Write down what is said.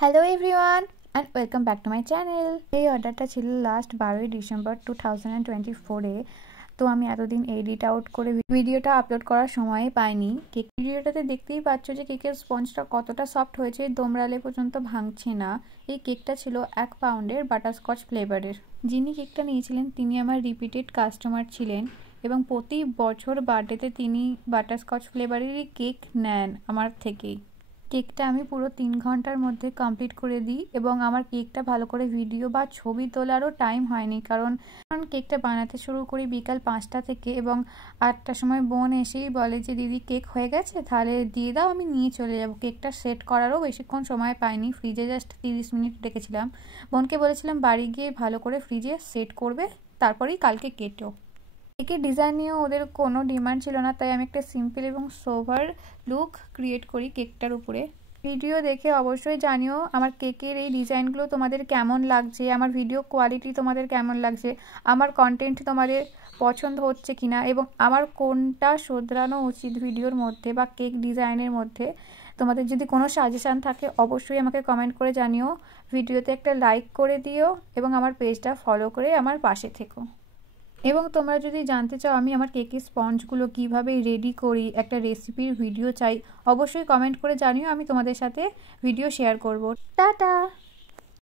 Hello everyone and welcome back to my channel. এই অর্ডারটা ছিল লাস্ট 12ই ডিসেম্বর 2024-এ। তো আমি এতদিন এডিট আউট করে ভিডিওটা আপলোড করার সময় পাইনি। কেক ভিডিওটাতে দেখতেই পাচ্ছ যে কেকের স্পঞ্জটা কতটা সফট হয়েছে, দোমরালে পর্যন্ত ভাঙছে না। এই কেকটা ছিল 1 পাউন্ডের বাটারস্কচ ফ্লেভারের। যিনি কেকটা নিয়েছিলেন তিনি আমার রিপিটেড কাস্টমার ছিলেন এবং প্রতি বছর বার্থডেতে তিনি বাটারস্কচ ফ্লেভারেরই কেক নেন আমার থেকেই। কেকটা আমি পুরো 3 ঘন্টার মধ্যে কমপ্লিট করে দিই এবং আমার কেকটা ভালো করে ভিডিও বা ছবি তোলারও টাইম হয়নি, কারণ কেকটা বানাতে শুরু করি বিকাল 5টা থেকে এবং 8টার সময় বোন এসেই বলে যে দিদি কেক হয়ে গেছে, তাহলে দিয়ে দাও, আমি নিয়ে চলে যাব। কেকটা সেট করারও বেশিক্ষণ সময় পাইনি, ফ্রিজে জাস্ট 30 মিনিট রেখেছিলাম। বোনকে বলেছিলাম বাড়ি গিয়ে ভালো করে ফ্রিজে সেট করবে, তারপরেই কালকে কেটো। কেকের ডিজাইন নিয়েও ওদের কোনো ডিমান্ড ছিল না, তাই আমি একটা সিম্পল এবং সোভার লুক ক্রিয়েট করি কেকটার উপরে। ভিডিও দেখে অবশ্যই জানিও আমার কেকের এই ডিজাইনগুলো তোমাদের কেমন লাগছে, আমার ভিডিও কোয়ালিটি তোমাদের কেমন লাগছে, আমার কন্টেন্ট তোমাদের পছন্দ হচ্ছে কিনা এবং আমার কোনটা শোধরানো উচিত ভিডিওর মধ্যে বা কেক ডিজাইনের মধ্যে। তোমাদের যদি কোনো সাজেশান থাকে অবশ্যই আমাকে কমেন্ট করে জানিও। ভিডিওতে একটা লাইক করে দিও এবং আমার পেজটা ফলো করে আমার পাশে থেকো। এবং তোমরা যদি জানতে চাও আমি আমার কেকের স্পঞ্জগুলো কিভাবে রেডি করি, একটা রেসিপির ভিডিও চাই, অবশ্যই কমেন্ট করে জানিও, আমি তোমাদের সাথে ভিডিও শেয়ার করব। টাটা।